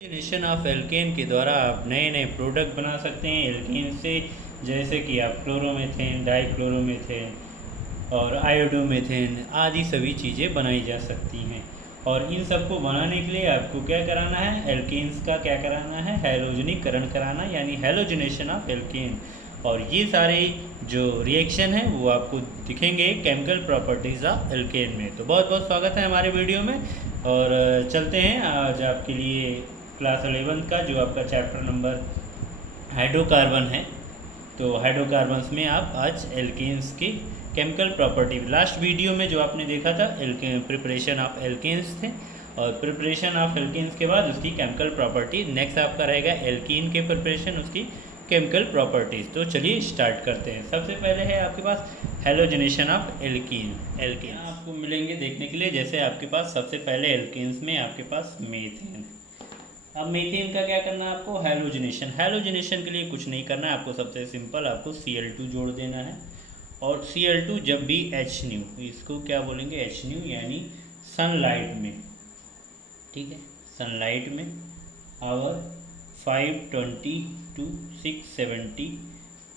Nation of alkene के द्वारा आप नए नए प्रोडक्ट बना सकते हैं एल्केन से, जैसे कि आप क्लोरोमीथेन, डाइक्लोरोमीथेन और आयोडोमीथेन आदि सभी चीज़ें बनाई जा सकती हैं। और इन सबको बनाने के लिए आपको क्या कराना है, एल्केन्स का क्या कराना है, हैलोजनीकरण कराना, यानी हैलोजनेशन ऑफ एल्केन। और ये सारे जो रिएक्शन है वो आपको दिखेंगे केमिकल प्रॉपर्टीज़ ऑफ एल्केन में। तो बहुत बहुत स्वागत है हमारे वीडियो में। और चलते हैं आज आपके लिए क्लास 11 का जो आपका चैप्टर नंबर हाइड्रोकार्बन है। तो हाइड्रोकार्बन्स में आप आज एल्केन्स की केमिकल प्रॉपर्टी, लास्ट वीडियो में जो आपने देखा था एल्केन प्रिपरेशन ऑफ एल्केन्स थे, और प्रिपरेशन ऑफ एल्केन्स के बाद उसकी केमिकल प्रॉपर्टी। नेक्स्ट आपका रहेगा एल्कीन के प्रिपरेशन, उसकी केमिकल प्रॉपर्टीज़। तो चलिए स्टार्ट करते हैं। सबसे पहले है आपके पास हेलोजनेशन ऑफ एल्कीन। एल्केन आपको मिलेंगे देखने के लिए, जैसे आपके पास सबसे पहले एल्केन्स में आपके पास मीथेन। अब मीथेन का क्या करना है आपको, हैलोजनेशन। हैलोजनेशन के लिए कुछ नहीं करना है आपको, सबसे सिंपल आपको Cl2 जोड़ देना है। और Cl2 जब भी H-, इसको क्या बोलेंगे, H-, यानी सनलाइट में, ठीक है, सनलाइट में और 520 to 670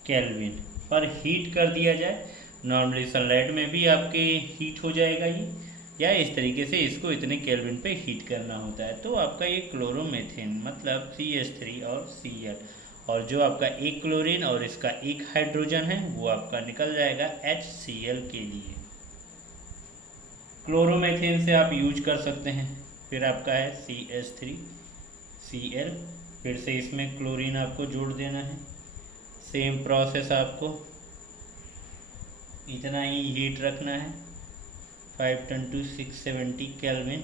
केल्विन पर हीट कर दिया जाए। नॉर्मली सनलाइट में भी आपके हीट हो जाएगा ये, या इस तरीके से इसको इतने केल्विन पे हीट करना होता है। तो आपका ये क्लोरोमीथेन मतलब CH3 और Cl, और जो आपका एक क्लोरीन और इसका एक हाइड्रोजन है वो आपका निकल जाएगा HCl के लिए। क्लोरोमीथेन से आप यूज कर सकते हैं। फिर आपका है CH3 Cl, फिर से इसमें क्लोरीन आपको जोड़ देना है। सेम प्रोसेस, आपको इतना ही हीट रखना है, 510 to 670 केल्विन।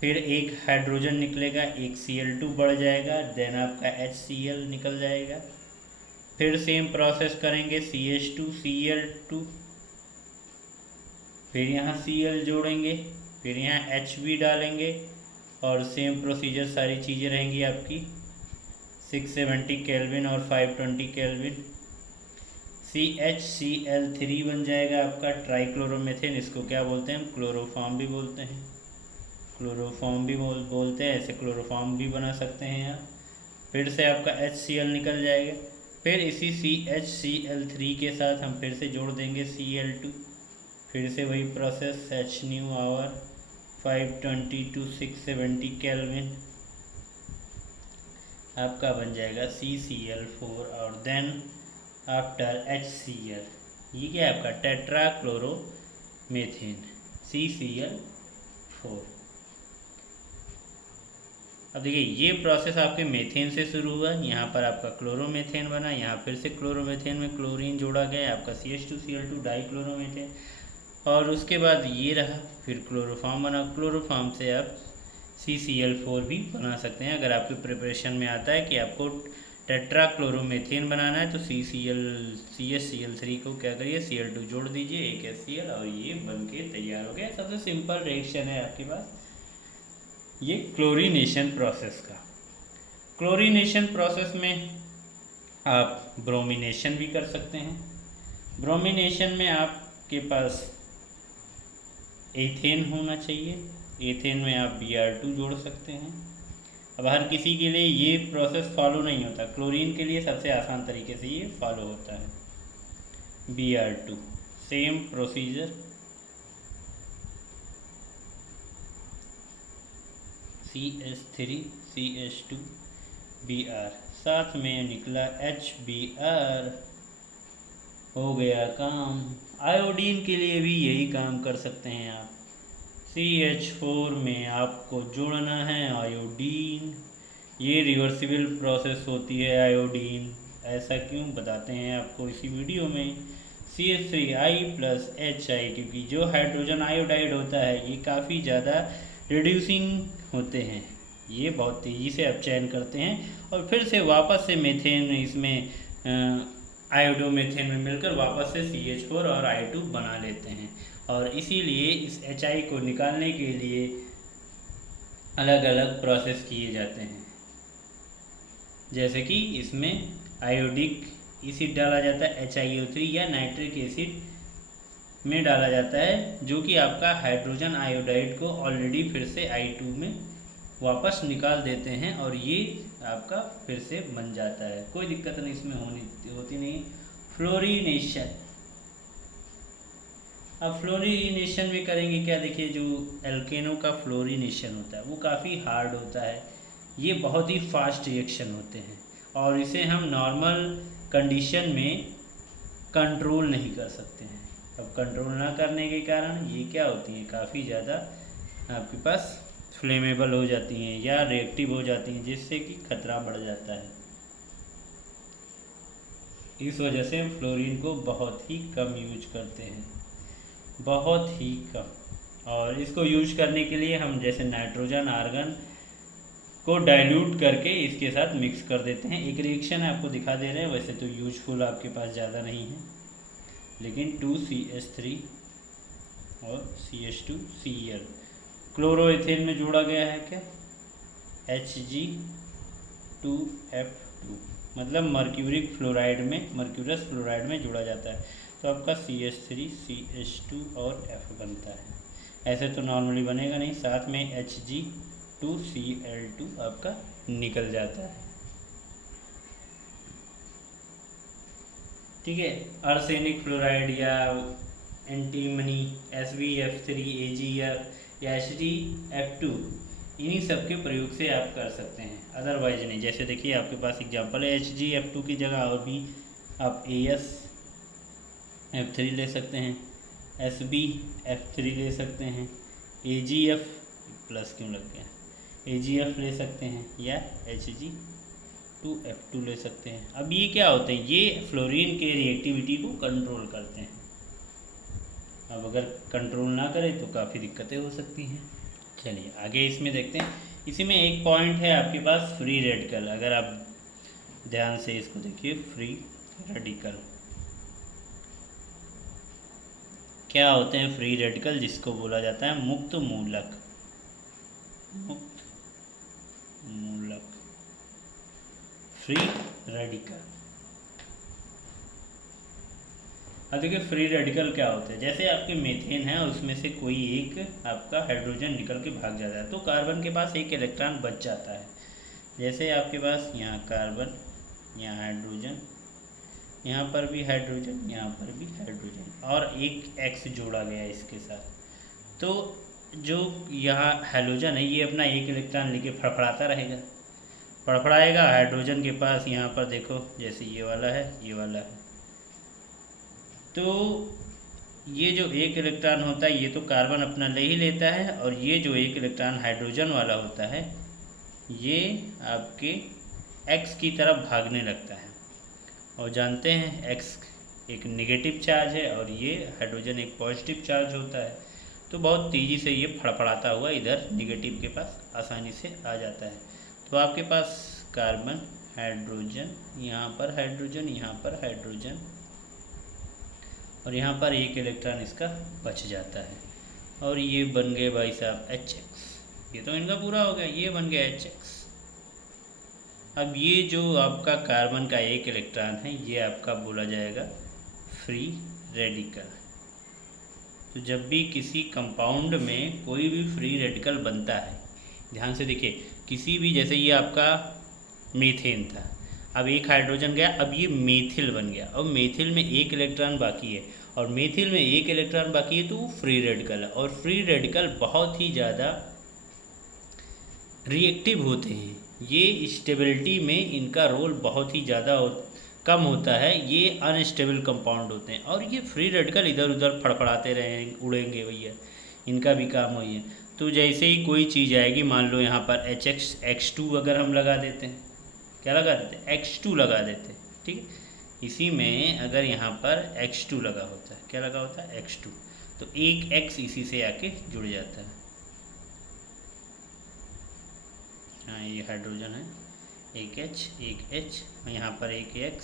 फिर एक हाइड्रोजन निकलेगा, एक Cl2 बढ़ जाएगा, देन आपका HCl निकल जाएगा। फिर सेम प्रोसेस करेंगे, CH2 Cl2, फिर यहाँ Cl जोड़ेंगे, फिर यहाँ H भी डालेंगे, और सेम प्रोसीजर सारी चीज़ें रहेंगी आपकी। 670 केल्विन और 520 केल्विन। CHCl3 बन जाएगा आपका ट्राइक्लोरोमीथेन। इसको क्या बोलते हैं, क्लोरोफॉर्म भी बोलते हैं, क्लोरोफॉर्म भी बोलते हैं, ऐसे क्लोरोफॉर्म भी बना सकते हैं यहाँ। फिर से आपका HCl निकल जाएगा। फिर इसी CHCl3 के साथ हम फिर से जोड़ देंगे Cl2, फिर से वही प्रोसेस, H- और 520 to 670 केल्विन, आपका बन जाएगा CCl4, और देन आफ्टर HCl, ये क्या है आपका टेट्राक्लोरोमीथेन CCl4। अब देखिए ये प्रोसेस आपके मीथेन से शुरू हुआ, यहाँ पर आपका क्लोरोमीथेन बना, यहाँ फिर से क्लोरोमीथेन में क्लोरीन जोड़ा गया, आपका CH2Cl2 डाइक्लोरोमीथेन, और उसके बाद ये रहा, फिर क्लोरोफॉर्म बना। क्लोरोफॉर्म से आप CCl4 भी बना सकते हैं। अगर आपके प्रिपरेशन में आता है कि आपको टेट्राक्लोरोमीथेन बनाना है तो CHCl3 को क्या करिए, Cl2 जोड़ दीजिए, एक HCl, और ये बन के तैयार हो गया। सबसे सिंपल रिएक्शन है आपके पास ये क्लोरीनेशन प्रोसेस का। क्लोरीनेशन प्रोसेस में आप ब्रोमिनेशन भी कर सकते हैं। ब्रोमिनेशन में आपके पास एथेन होना चाहिए, एथेन में आप Br2 जोड़ सकते हैं। अब हर किसी के लिए ये प्रोसेस फॉलो नहीं होता, क्लोरीन के लिए सबसे आसान तरीके से ये फॉलो होता है। Br2 same procedure, CH3 CH2 Br, साथ में निकला HBr, हो गया काम। आयोडीन के लिए भी यही काम कर सकते हैं आप। CH4 में आपको जोड़ना है आयोडीन। ये रिवर्सिबल प्रोसेस होती है आयोडीन, ऐसा क्यों बताते हैं आपको इसी वीडियो में। CH3I प्लस HI, क्योंकि जो हाइड्रोजन आयोडाइड होता है ये काफ़ी ज़्यादा रिड्यूसिंग होते हैं, ये बहुत तेज़ी से अपचयन करते हैं, और फिर से वापस से मीथेन इसमें आयोडोमीथेन में मिलकर वापस से CH4 और I2 बना लेते हैं। और इसीलिए इस HI को निकालने के लिए अलग अलग प्रोसेस किए जाते हैं, जैसे कि इसमें आयोडिक एसिड डाला जाता है HiO3, या नाइट्रिक एसिड में डाला जाता है, जो कि आपका हाइड्रोजन आयोडाइड को ऑलरेडी फिर से I2 में वापस निकाल देते हैं और ये आपका फिर से बन जाता है, कोई दिक्कत नहीं इसमें होती नहीं। फ्लोरीनेशन, अब फ्लोरीनेशन में करेंगे क्या, देखिए जो एल्केनो का फ्लोरीनेशन होता है वो काफ़ी हार्ड होता है, ये बहुत ही फास्ट रिएक्शन होते हैं और इसे हम नॉर्मल कंडीशन में कंट्रोल नहीं कर सकते हैं। अब कंट्रोल ना करने के कारण ये क्या होती हैं, काफ़ी ज़्यादा आपके पास फ्लेमेबल हो जाती हैं या रिएक्टिव हो जाती हैं, जिससे कि खतरा बढ़ जाता है। इस वजह से हम फ्लोरीन को बहुत ही कम यूज करते हैं, बहुत ही कम। और इसको यूज करने के लिए हम जैसे नाइट्रोजन आर्गन को डाइल्यूट करके इसके साथ मिक्स कर देते हैं। एक रिएक्शन आपको दिखा दे रहे हैं, वैसे तो यूजफुल आपके पास ज़्यादा नहीं है, लेकिन 2CH3 और CH2Cl क्लोरोएथेन में जोड़ा गया है क्या, Hg2F2, मतलब मर्क्यूरिक फ्लोराइड में, मर्क्यूरस फ्लोराइड में जोड़ा जाता है, तो आपका CH3 CH2 और F बनता है। ऐसे तो नॉर्मली बनेगा नहीं, साथ में Hg2Cl2 आपका निकल जाता है। ठीक है, आर्सेनिक फ्लोराइड या एंटीमनी SbF3Ag या HdF2, इन्हीं सब के प्रयोग से आप कर सकते हैं, अदरवाइज नहीं। जैसे देखिए आपके पास एग्जांपल है, HgF2 की जगह और भी आप AsF3 ले सकते हैं, SbF3 ले सकते हैं, AgF प्लस क्यों लग गया, AgF ले सकते हैं या Hg2F2 ले सकते हैं। अब ये क्या होते हैं, ये फ्लोरीन के रिएक्टिविटी को कंट्रोल करते हैं। अब अगर कंट्रोल ना करें तो काफ़ी दिक्कतें हो सकती हैं। चलिए आगे इसमें देखते हैं। इसी में एक पॉइंट है आपके पास फ्री रेडिकल, अगर आप ध्यान से इसको देखिए, फ्री रेडिकल क्या होते हैं, फ्री रेडिकल जिसको बोला जाता है मुक्त मूलक, मुक्त मूलक फ्री रेडिकल। अब देखिए फ्री रेडिकल क्या होते हैं, जैसे आपके मीथेन है उसमें से कोई एक आपका हाइड्रोजन निकल के भाग जाता है, तो कार्बन के पास एक इलेक्ट्रॉन बच जाता है। जैसे आपके पास यहाँ कार्बन, यहाँ हाइड्रोजन, यहाँ पर भी हाइड्रोजन, यहाँ पर भी हाइड्रोजन, और एक X जोड़ा गया इसके साथ, तो जो यहाँ हाइड्रोजन है ये अपना एक इलेक्ट्रॉन लेके फड़फड़ाता रहेगा, फड़फड़ाएगा। हाइड्रोजन के पास यहाँ पर देखो, जैसे ये वाला है, ये वाला है, तो ये जो एक इलेक्ट्रॉन होता है ये तो कार्बन अपना ले ही लेता है, और ये जो एक इलेक्ट्रॉन हाइड्रोजन वाला होता है ये आपके X की तरफ भागने लगता है। और जानते हैं X एक नेगेटिव चार्ज है और ये हाइड्रोजन एक पॉजिटिव चार्ज होता है, तो बहुत तेज़ी से ये फड़फड़ाता हुआ इधर नेगेटिव के पास आसानी से आ जाता है। तो आपके पास कार्बन, हाइड्रोजन, यहाँ पर हाइड्रोजन, यहाँ पर हाइड्रोजन, और यहाँ पर एक इलेक्ट्रॉन इसका बच जाता है, और ये बन गए भाई साहब HX। ये तो इनका पूरा हो गया, ये बन गया HX। अब ये जो आपका कार्बन का एक इलेक्ट्रॉन है ये आपका बोला जाएगा फ्री रेडिकल। तो जब भी किसी कंपाउंड में कोई भी फ्री रेडिकल बनता है, ध्यान से देखिए, किसी भी, जैसे ये आपका मीथेन था, अब एक हाइड्रोजन गया, अब ये मेथिल बन गया, अब मेथिल में एक इलेक्ट्रॉन बाकी है और मेथिल में एक इलेक्ट्रॉन बाकी है, तो वो फ्री रेडिकल है। और फ्री रेडिकल बहुत ही ज़्यादा रिएक्टिव होते हैं, ये स्टेबिलिटी में इनका रोल बहुत ही ज़्यादा कम होता है, ये अनस्टेबल कंपाउंड होते हैं, और ये फ्री रेडिकल इधर उधर फड़फड़ाते रहें, उड़ेंगे भैया, इनका भी काम वही है। तो जैसे ही कोई चीज़ आएगी, मान लो यहाँ पर X2 अगर हम लगा देते हैं, क्या लगा देते हैं, X2 लगा देते हैं, ठीक है। इसी में अगर यहाँ पर X2 लगा होता है, क्या लगा होता है, X2, तो एक X इसी से आके जुड़ जाता है। हाँ ये हाइड्रोजन है, एक H, एक H, यहाँ पर एक X,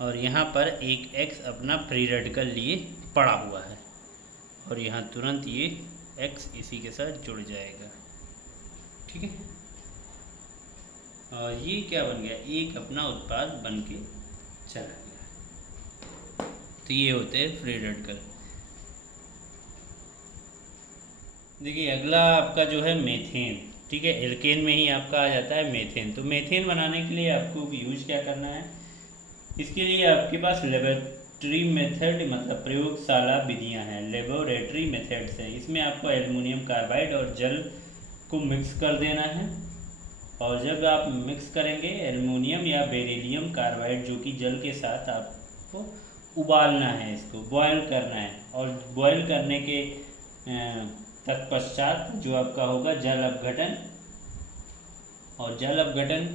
और यहाँ पर एक X अपना फ्री रेडिकल लिए पड़ा हुआ है, और यहाँ तुरंत ये X इसी के साथ जुड़ जाएगा, ठीक है। और ये क्या बन गया, एक अपना उत्पाद बन के चला गया। तो ये होते हैं फ्री रेडिकल। देखिए अगला आपका जो है मीथेन, ठीक है, एल्केन में ही आपका आ जाता है मेथेन। तो मेथेन बनाने के लिए आपको यूज क्या करना है, इसके लिए आपके पास लेबोरेटरी मेथड मतलब प्रयोगशाला विधियां हैं, लेबोरेटरी मेथड्स हैं। इसमें आपको एल्युमिनियम कार्बाइड और जल को मिक्स कर देना है, और जब आप मिक्स करेंगे एल्युमिनियम या बेरिलियम कार्बाइड जो कि जल के साथ आपको उबालना है, इसको बॉयल करना है, और बॉयल करने के तत्पश्चात जो आपका होगा जल अपघटन, और जल अपघटन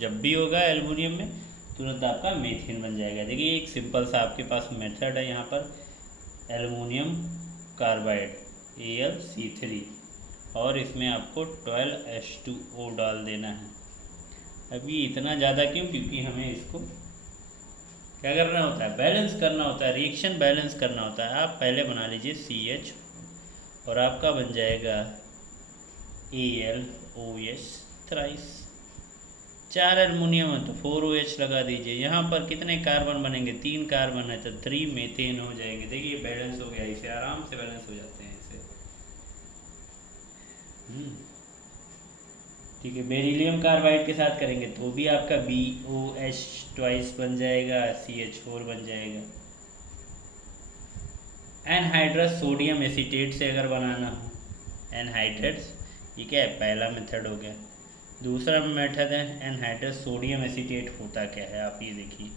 जब भी होगा एल्युमिनियम में तुरंत आपका मीथेन बन जाएगा। देखिए एक सिंपल सा आपके पास मेथड है यहाँ पर, एल्युमिनियम कार्बाइड Al(C3) और इसमें आपको 12H2O डाल देना है। अभी इतना ज़्यादा क्यों, क्योंकि हमें इसको क्या करना होता है, बैलेंस करना होता है, रिएक्शन बैलेंस करना होता है। आप पहले बना लीजिए CH और आपका बन जाएगा AlOH थ्राइस। 4 एल्युमिनियम है तो 4OH लगा दीजिए। यहाँ पर कितने कार्बन बनेंगे, 3 कार्बन है तो 3 मीथेन हो जाएंगे। देखिए बैलेंस हो गया, इसे आराम से बैलेंस हो जाते हैं इसे। ठीक है, बेरिलियम कार्बाइड के साथ करेंगे तो भी आपका BOH ट्वाइस बन जाएगा, CH4 बन जाएगा। एनहाइड्रस सोडियम एसीटेट से अगर बनाना हो, एनहाइड्रस, ये क्या है, पहला मेथड हो गया। दूसरा मेथड है एनहाइड्रस सोडियम एसीटेट। होता क्या है आप ये देखिए,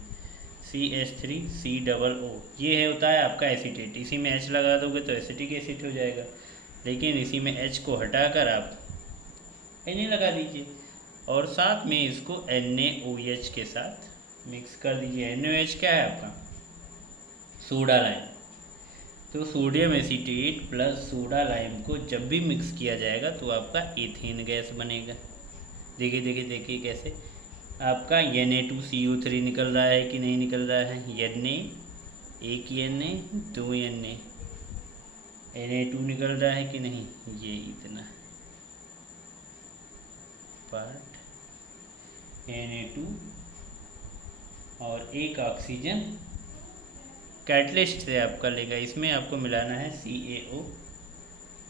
CH3COO, ये है होता है आपका एसीटेट। इसी में H लगा दोगे तो एसिटिक एसिड हो जाएगा, लेकिन इसी में H को हटाकर आप Na लगा दीजिए, और साथ में इसको NaOH के साथ मिक्स कर दीजिए। NaOH क्या है आपका, सोडा लाइम। तो sodium acetate plus soda lime को जब भी मिक्स किया जाएगा तो आपका एथेन गैस बनेगा। देखिए देखिए देखिए कैसे आपका Na2CO3 निकल रहा है कि नहीं निकल रहा है, Na, एक Na, 2 Na, Na2 निकल रहा है कि नहीं, ये इतना पार्ट Na2 और एक ऑक्सीजन कैटलिस्ट से आपका लेगा। इसमें आपको मिलाना है CaO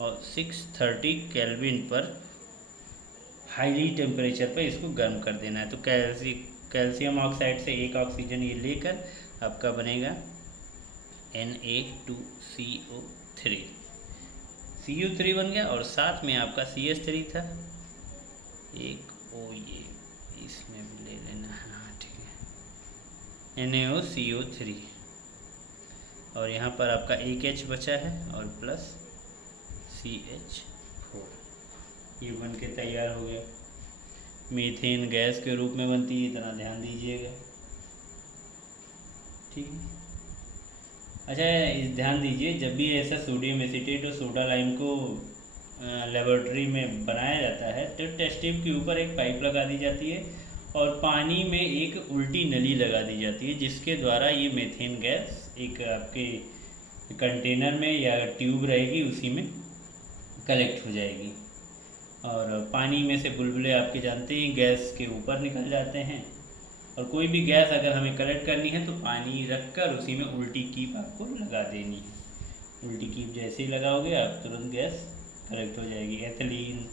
और 630 केल्विन पर हाईली टेम्परेचर पर इसको गर्म कर देना है। तो कैल्शियम ऑक्साइड से एक ऑक्सीजन ये लेकर आपका बनेगा Na2CO3, CO3 बन गया, और साथ में आपका CH3 था एक, ये इसमें भी ले लेना, हाँ ठीक है, NaOCO3, और यहाँ पर आपका एक H बचा है और प्लस CH4। ये बन के तैयार हो गया। मीथेन गैस के रूप में बनती है, इतना ध्यान दीजिएगा, ठीक है। अच्छा ध्यान दीजिए, जब भी ऐसा सोडियम एसीटेट और सोडा लाइम को लेबोरेटरी में बनाया जाता है तो टेस्ट ट्यूब के ऊपर एक पाइप लगा दी जाती है और पानी में एक उल्टी नली लगा दी जाती है, जिसके द्वारा ये मीथेन गैस एक आपके कंटेनर में या ट्यूब रहेगी उसी में कलेक्ट हो जाएगी। और पानी में से बुलबुले आपके जानते ही गैस के ऊपर निकल जाते हैं, और कोई भी गैस अगर हमें कलेक्ट करनी है तो पानी रखकर उसी में उल्टी कीप आपको लगा देनी है। उल्टी कीप जैसे ही लगाओगे आप तुरंत गैस कलेक्ट हो जाएगी। एथिलीन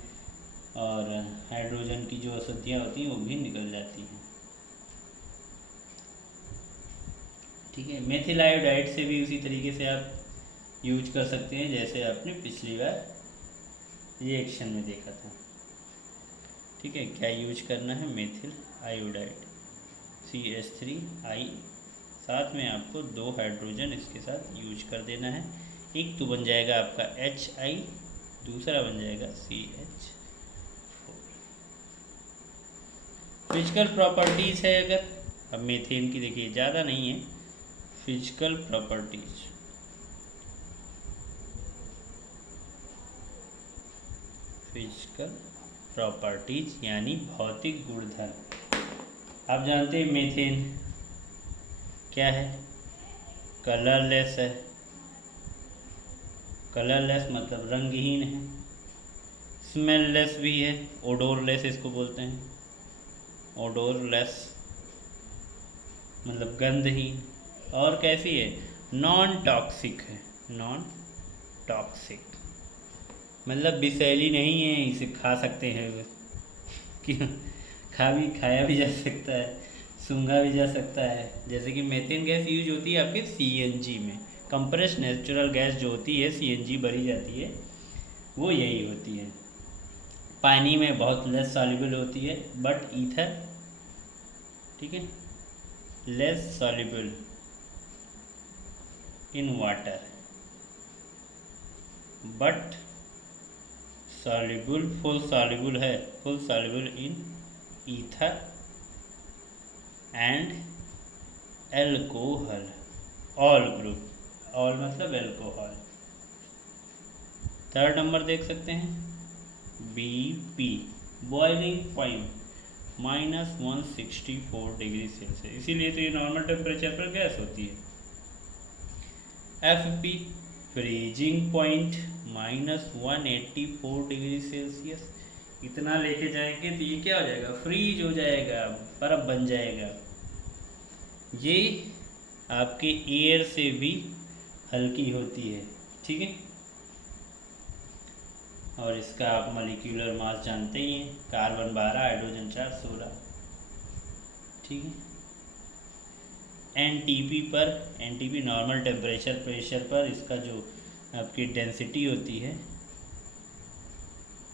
और हाइड्रोजन की जो अशुद्धियाँ होती हैं वो भी निकल जाती हैं, ठीक है। मेथिल आयोडाइड से भी उसी तरीके से आप यूज कर सकते हैं जैसे आपने पिछली बार रिएक्शन में देखा था, ठीक है। क्या यूज करना है, मेथिल आयोडाइड CH3I, साथ में आपको 2 हाइड्रोजन इसके साथ यूज कर देना है। एक तो बन जाएगा आपका HI, दूसरा बन जाएगा CH4। फिजिकल प्रॉपर्टीज़ है अगर, अब मीथेन की देखिए ज़्यादा नहीं है, फिजिकल प्रॉपर्टीज, फिजिकल प्रॉपर्टीज यानी भौतिक गुणधर्म। आप जानते हैं मीथेन क्या है, कलरलेस है। कलरलेस मतलब रंगहीन है, स्मेललेस भी है, ओडोरलेस इसको बोलते हैं, ओडोरलेस मतलब गंधहीन। और कैसी है, नॉन टॉक्सिक है, नॉन टॉक्सिक। मतलब विषैली नहीं है, इसे खा सकते हैं क्यों? खाया भी जा सकता है, सूंघा भी जा सकता है। जैसे कि मेथेन गैस यूज होती है आपके सीएनजी में, कंप्रेस नेचुरल गैस जो होती है सीएनजी भरी जाती है, वो यही होती है। पानी में बहुत लेस सॉल्युबल होती है, बट ईथर, ठीक है, less soluble in water but soluble, full soluble in ether and alcohol, all group, all मतलब एल्कोहल। थर्ड नंबर देख सकते हैं, BP, boiling point -164 degree Celsius, इसीलिए तो ये नॉर्मल टेम्परेचर पर गैस होती है। FP, freezing point -184 degree Celsius, इतना लेके जाएंगे तो ये क्या हो जाएगा, फ्रीज हो जाएगा, बर्फ बन जाएगा। ये आपके एयर से भी हल्की होती है, ठीक है। और इसका आप मॉलिक्यूलर मास जानते ही हैं, कार्बन 12, हाइड्रोजन 4, 16, ठीक है। एनटीपी नॉर्मल टेम्परेचर प्रेशर पर इसका जो आपकी डेंसिटी होती है,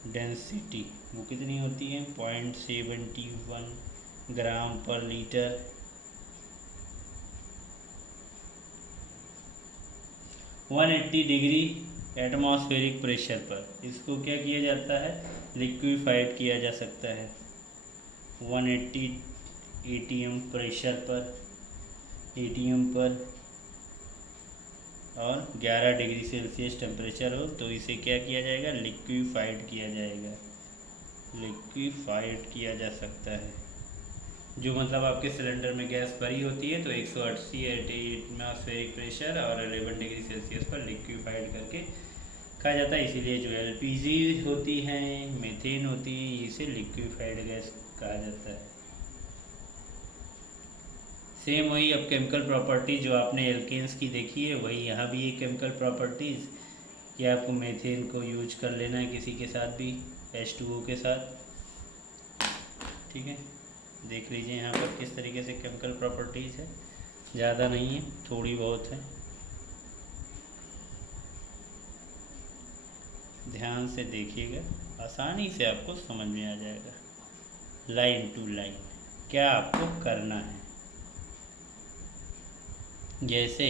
डेंसिटी वो कितनी होती है, 0.71 ग्राम पर लीटर। 180 डिग्री एटमॉस्फेरिक प्रेशर पर इसको क्या किया जाता है, लिक्विफाइड किया जा सकता है। 180 एटीएम प्रेशर पर, एटीएम पर, और 11 डिग्री सेल्सियस टेम्परेचर हो तो इसे क्या किया जाएगा, लिक्विफाइड किया जाएगा, लिक्विफाइड किया जा सकता है। जो मतलब आपके सिलेंडर में गैस भरी होती है तो 180 एटमॉस्फेरिक प्रेशर और 11 डिग्री सेल्सियस पर लिक्विफाइड करके खाया जाता है। इसीलिए जो एलपीजी होती है, मीथेन होती है, इसे लिक्विफाइड गैस कहा जाता है। सेम वही अब केमिकल प्रॉपर्टी जो आपने एल्केन्स की देखी है, वही यहाँ भी ये केमिकल प्रॉपर्टीज़ कि आपको मीथेन को यूज कर लेना है किसी के साथ भी, H2O के साथ, ठीक है। देख लीजिए यहाँ पर किस तरीके से केमिकल प्रॉपर्टीज़ है, ज़्यादा नहीं है, थोड़ी बहुत है, ध्यान से देखिएगा, आसानी से आपको समझ में आ जाएगा। लाइन टू लाइन क्या आपको करना है, जैसे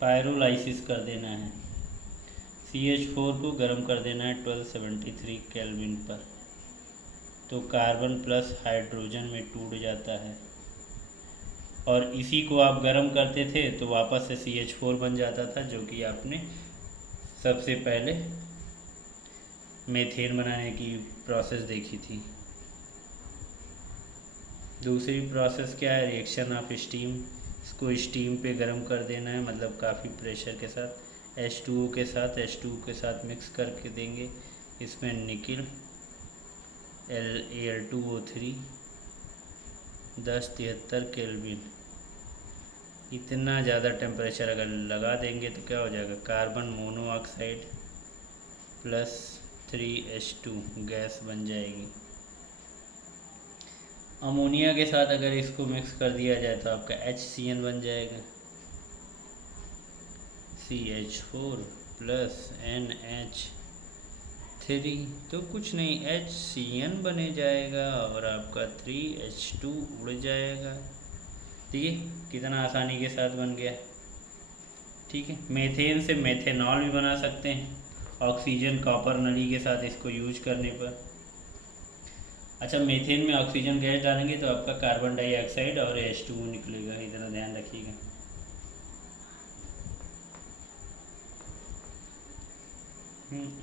पायरोलाइसिस कर देना है, CH4 को गर्म कर देना है 1273 केल्विन पर, तो कार्बन प्लस हाइड्रोजन में टूट जाता है, और इसी को आप गर्म करते थे तो वापस से CH4 बन जाता था, जो कि आपने सबसे पहले मीथेन बनाने की प्रोसेस देखी थी। दूसरी प्रोसेस क्या है, रिएक्शन ऑफ स्टीम, इसको स्टीम पे गर्म कर देना है, मतलब काफ़ी प्रेशर के साथ, H2O के साथ मिक्स करके देंगे, इसमें निकिल Al2O3 1073 केल्विन, इतना ज़्यादा टेम्परेचर अगर लगा देंगे तो क्या हो जाएगा, carbon monoxide plus 3H2 gas बन जाएगी। अमोनिया के साथ अगर इसको मिक्स कर दिया जाए तो आपका HCN बन जाएगा, CH4 प्लस NH3, तो कुछ नहीं HCN बने जाएगा और आपका 3H2 उड़ जाएगा। ठीक है, कितना आसानी के साथ बन गया, ठीक है। मीथेन से मेथेनॉल भी बना सकते हैं, ऑक्सीजन कॉपर नली के साथ इसको यूज करने पर। अच्छा, मीथेन में ऑक्सीजन गैस डालेंगे तो आपका कार्बन डाइऑक्साइड और H2O निकलेगा, इतना ध्यान रखिएगा।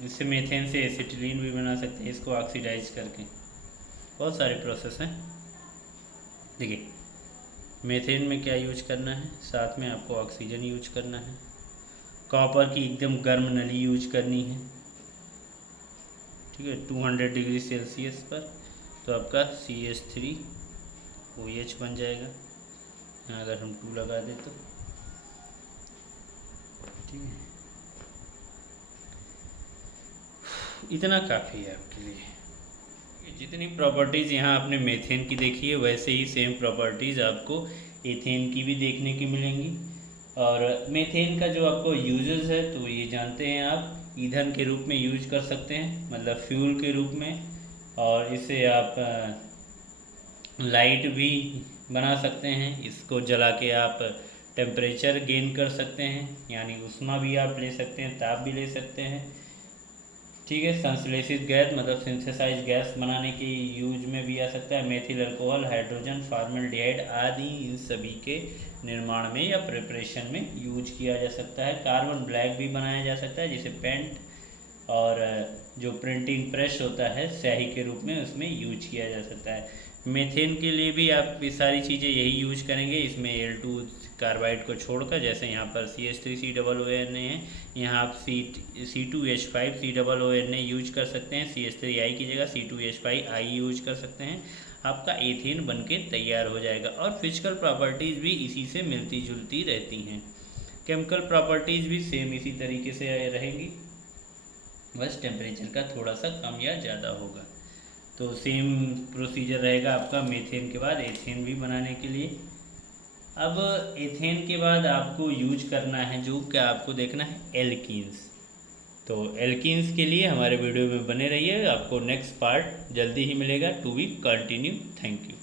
इससे मीथेन से एसिटिलीन भी बना सकते हैं, इसको ऑक्सीडाइज करके, बहुत सारे प्रोसेस हैं। देखिए मीथेन में क्या यूज करना है, साथ में आपको ऑक्सीजन यूज करना है, कॉपर की एकदम गर्म नली यूज करनी है, ठीक है, 200 डिग्री सेल्सियस पर, तो आपका CH3OH बन जाएगा। यहाँ अगर हम 2 लगा दें तो ठीक है, इतना काफ़ी है आपके लिए। जितनी प्रॉपर्टीज़ यहाँ आपने मीथेन की देखी है वैसे ही सेम प्रॉपर्टीज़ आपको एथेन की भी देखने की मिलेंगी। और मीथेन का जो आपको यूजेस है तो ये जानते हैं आप, ईंधन के रूप में यूज कर सकते हैं, मतलब फ्यूल के रूप में। और इसे आप लाइट भी बना सकते हैं, इसको जला के आप टेम्परेचर गेन कर सकते हैं, यानी ऊष्मा भी आप ले सकते हैं, ताप भी ले सकते हैं। ठीक है, संश्लेषित गैस मतलब सिंथेसाइज गैस बनाने की यूज में भी आ सकता है। मेथिल अल्कोहल, हाइड्रोजन, फॉर्मल्डिहाइड आदि इन सभी के निर्माण में या प्रिपरेशन में यूज किया जा सकता है। कार्बन ब्लैक भी बनाया जा सकता है, जिसे पेंट और जो प्रिंटिंग प्रेस होता है स्याही के रूप में उसमें यूज किया जा सकता है। मीथेन के लिए भी आप ये सारी चीज़ें यही यूज करेंगे, इसमें Al2 कार्बाइड को छोड़कर। जैसे यहाँ पर CH3COONA है, यहाँ आप C2H5COONA यूज कर सकते हैं, CH3I की जगह C2H5I यूज कर सकते हैं, आपका एथेन बनके तैयार हो जाएगा। और फिजिकल प्रॉपर्टीज़ भी इसी से मिलती जुलती रहती हैं, केमिकल प्रॉपर्टीज़ भी सेम इसी तरीके से रहेंगी, बस टेम्परेचर का थोड़ा सा कम या ज़्यादा होगा। तो सेम प्रोसीजर रहेगा आपका मीथेन के बाद एथेन भी बनाने के लिए। अब एथेन के बाद आपको यूज करना है जो क्या आपको देखना है, एल्कीन्स। तो एल्कीन्स के लिए हमारे वीडियो में बने रहिए, आपको नेक्स्ट पार्ट जल्दी ही मिलेगा, to be continue. Thank you.